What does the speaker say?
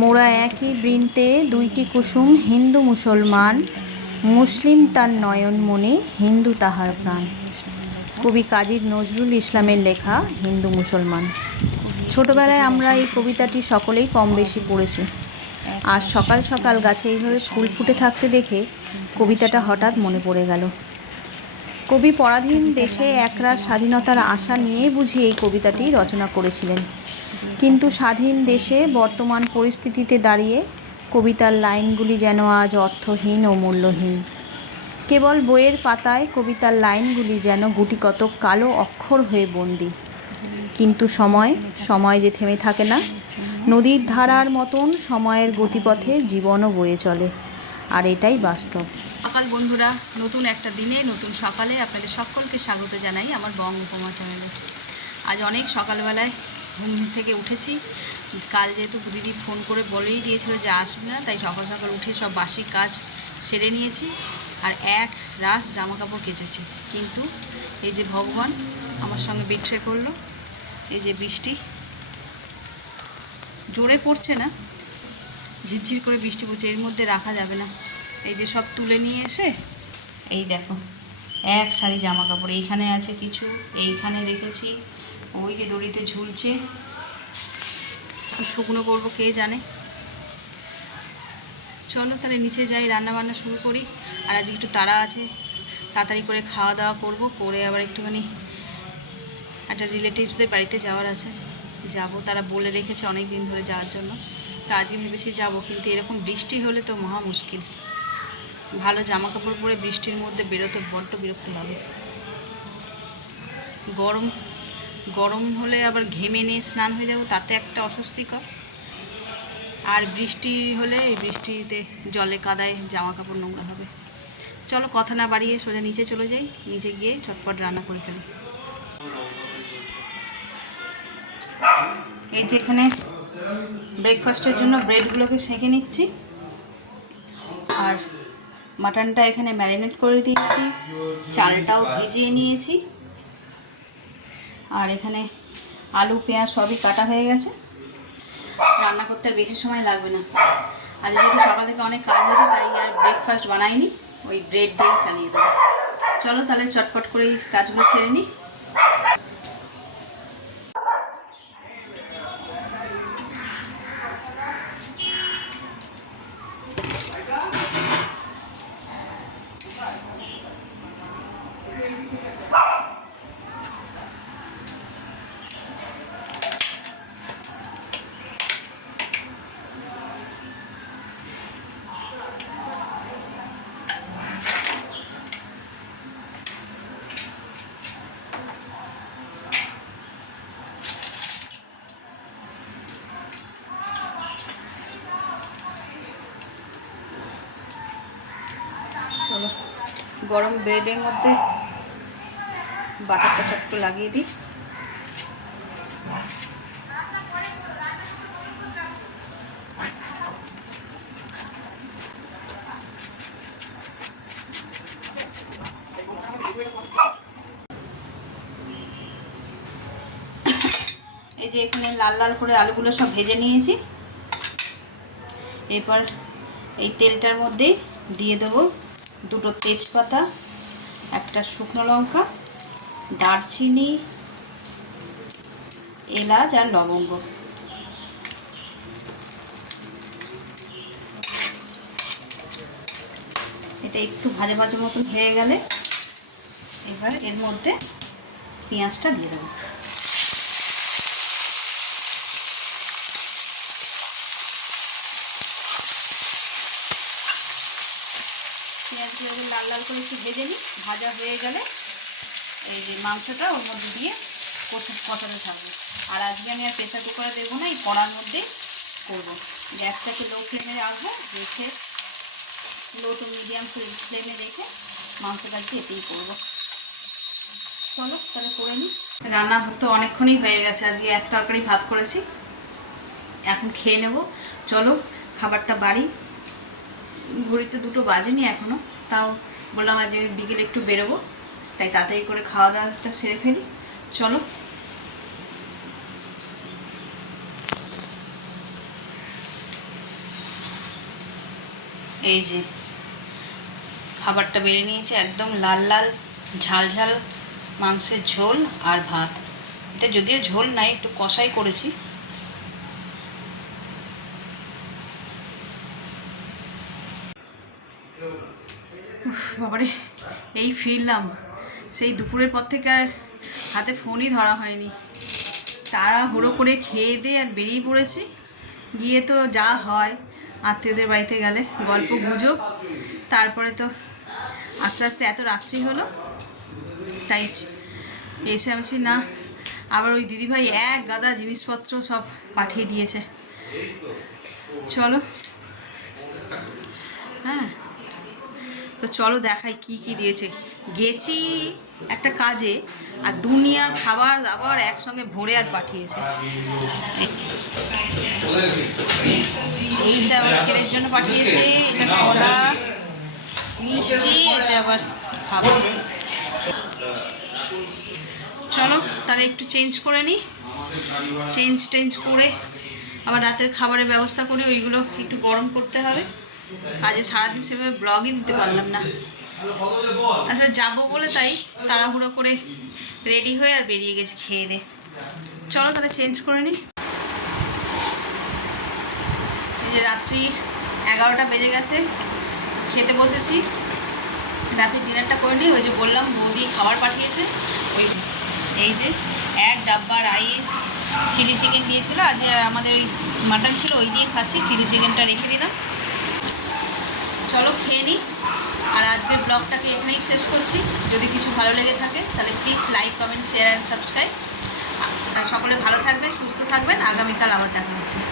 মোরা একই বৃন্তে দুইটি কুসুম হিন্দু মুসলমান, মুসলিম তার নয়ন মনে, হিন্দু তাহার প্রাণ। কবি কাজীর নজরুল ইসলামের লেখা হিন্দু মুসলমান। ছোটবেলায় আমরা এই কবিতাটি সকলেই কম বেশি পড়েছি। আর সকাল সকাল গাছে এইভাবে ফুল ফুটে থাকতে দেখে কবিতাটা হঠাৎ মনে পড়ে গেল। কবি পরাধীন দেশে একরাশ স্বাধীনতার আশা নিয়ে বুঝি এই কবিতাটি রচনা করেছিলেন। কিন্তু স্বাধীন দেশে বর্তমান পরিস্থিতিতে দাঁড়িয়ে কবিতার লাইনগুলি যেন আজ অর্থহীন ও মূল্যহীন। কেবল বইয়ের পাতায় কবিতার লাইনগুলি যেন গুটিকত কালো অক্ষর হয়ে বন্দি। কিন্তু সময় সময় যে থেমে থাকে না। নদীর ধারার মতন সময়ের গতিপথে জীবনও বয়ে চলে। আর এটাই বাস্তব। সকাল বন্ধুরা, নতুন একটা দিনে, নতুন সকালে আপনাদের সকলকে স্বাগত জানাই আমার বং উপমা চ্যানেলে। আজ অনেক সকালবেলায় ঘুম থেকে উঠেছি। কাল যেহেতু দিদি ফোন করে বলেই দিয়েছিল যে আসবে না, তাই সকাল সকাল উঠে সব বাসি কাজ সেরে নিয়েছি আর এক রাস জামা কাপড় কেচেছি। কিন্তু এই যে ভগবান আমার সঙ্গে বিচ্ছয় করল, এই যে বৃষ্টি, জোরে পড়ছে না, ঝিরঝির করে বৃষ্টি পড়ছে, এর মধ্যে রাখা যাবে না। এই যে সব তুলে নিয়ে এসে, এই দেখো, এক শাড়ি জামা কাপড় এইখানে আছে কিছু, এইখানে রেখেছি ওই যে দড়িতে ঝুলছে। শুকনো করব কে জানে। চলো তাহলে নিচে যাই রান্না বান্না শুরু করি। আর আজ একটু তাড়া আছে, তাড়াতাড়ি করে খাওয়া দাওয়া করব, করে আবার একটুখানি একটা রিলেটিভসদের বাড়িতে যাওয়ার আছে। যাব, তারা বলে রেখেছে অনেক দিন ধরে যাওয়ার জন্য। তা আজকে ভেবেছি যাব, কিন্তু এরকম বৃষ্টি হলে তো মহা মুশকিল। ভালো জামা কাপড় পরে বৃষ্টির মধ্যে বেরোতে বড্ড বিরক্ত লাগে। গরম গরম হলে আবার ঘেমে নিয়ে স্নান হয়ে যাব, তাতে একটা অস্বস্তিকর। আর বৃষ্টি হলে বৃষ্টিতে জলে কাদায় জামা কাপড় নোংরা হবে। চলো কথা না বাড়িয়ে সোজা নিচে চলে যাই, নিচে গিয়ে চটপট রান্না করে ফেলি। এই যে এখানে ব্রেকফাস্টের জন্য ব্রেডগুলোকে সেঁকে নিচ্ছি। আর মাটনটা এখানে ম্যারিনেট করে দিয়েছি, চালটাও ভিজিয়ে নিয়েছি। আর এখানে আলু, পেঁয়াজ সবই কাটা হয়ে গেছে। রান্না করতে আর বেশি সময় লাগবে না। আজ যেহেতু সকাল থেকে অনেক কাজ হয়েছে, তাই আর ব্রেকফাস্ট বানাইনি। ওই ব্রেড দিয়ে চালিয়ে দেবো। চলো তাহলে চটপট করে এই কাজগুলো সেরে নিই চলো গরম ব্রেডের মধ্যে বাটারটা একটু লাগিয়ে দিই। এই যে এখানে লাল লাল করে আলুগুলো সব ভেজে নিয়েছি। এরপর এই তেলটার মধ্যে দিয়ে দেবো দুটো তেজপাতা, একটা শুকনো লঙ্কা, দারচিনি, এলাচ আর লবঙ্গ। এটা একটু ভাজা ভাজা মতন হয়ে গেলে এবার এর মধ্যে পেঁয়াজটা দিয়ে দেবো পেঁয়াজগুলো এবার লাল করে একটু ভেজে নিই, ভাজা হয়ে গেলে এই যে মাংসটা ওর মধ্যে দিয়ে কষা কষাতে থাকবে। আর আজকে আমি আর প্রেশার কুকারে দেবো না, এই কড়ার মধ্যে করব। গ্যাসটাকে লো ফ্লেমে রাখব, রেখে লো টু মিডিয়াম ফ্লেমে রেখে মাংসটা দিয়ে এতেই করব। চলো, তাহলে করে নিই। রান্না তো অনেকক্ষণই হয়ে গেছে, আজকে এক তরকারি ভাত করেছি। এখন খেয়ে নেব। চলো, খাবারটা বাড়ি। ঘড়িতে দুটো বাজেনি এখনও তাও বললাম আজ বিকেলে একটু বেরোবো, তাই তাড়াতাড়ি করে খাওয়া দাওয়াটা সেরে ফেলি। চলো। এই যে, খাবারটা বেড়ে নিয়েছে একদম লাল লাল, ঝাল ঝাল মাংসের ঝোল আর ভাত। এটা যদিও ঝোল নাই একটু কষাই করেছি। বাবারে, এই ফিরলাম। সেই দুপুরের পর থেকে আর হাতে ফোনই ধরা হয়নি। তারা হুড়ো করে খেয়ে দিয়ে আর বেরিয়ে পড়েছি। গিয়ে তো যা হয়, আত্মীয়দের বাড়িতে গেলে গল্প গুজব। তারপরে তো আস্তে আস্তে এত রাত্রি হলো, তাই এসে আমি না, আবার ওই দিদিভাই এক গাদা জিনিসপত্র সব পাঠিয়ে দিয়েছে। চলো। হ্যাঁ। তো চলো দেখাই কি কি দিয়েছে। গেছি একটা কাজে আর দুনিয়ার খাবার দাবার একসঙ্গে ভরে আর পাঠিয়েছে। এইটা আবার ছেলের জন্য পাঠিয়েছে, এটা কলা, মিষ্টি এতে আবার খাবার। চলো তাহলে একটু চেঞ্জ করে নিই চেঞ্জ টেঞ্জ করে আবার রাতের খাবারের ব্যবস্থা করে, ওইগুলো একটু গরম করতে হবে। আজকে সারাদিন সেভাবে ব্লগই দিতে পারলাম না। আসলে যাব বলে তাই তাড়াহুড়ো করে রেডি হয়ে আর বেরিয়ে গেছি খেয়ে দে। চলো তাহলে চেঞ্জ করে নিই যে রাত্রি এগারোটা বেজে গেছে, খেতে বসেছি। রাতে ডিনারটা করে নিই ওই যে বললাম বৌদি খাবার পাঠিয়েছে। ওই এই যে এক ডাব্বা রাইস, চিলি চিকেন দিয়েছিল। আজ আমাদের ওই মাটন ছিল, ওই দিয়ে খাচ্ছি, চিলি চিকেনটা রেখে দিলাম। চলো খেয়ে নিই আর আজকের ব্লগটাকে এখানেই শেষ করছি। যদি কিছু ভালো লেগে থাকে, তাহলে please like comment share and subscribe সকলে ভালো থাকবেন, সুস্থ থাকবেন। আগামীকাল আবার দেখা হচ্ছে।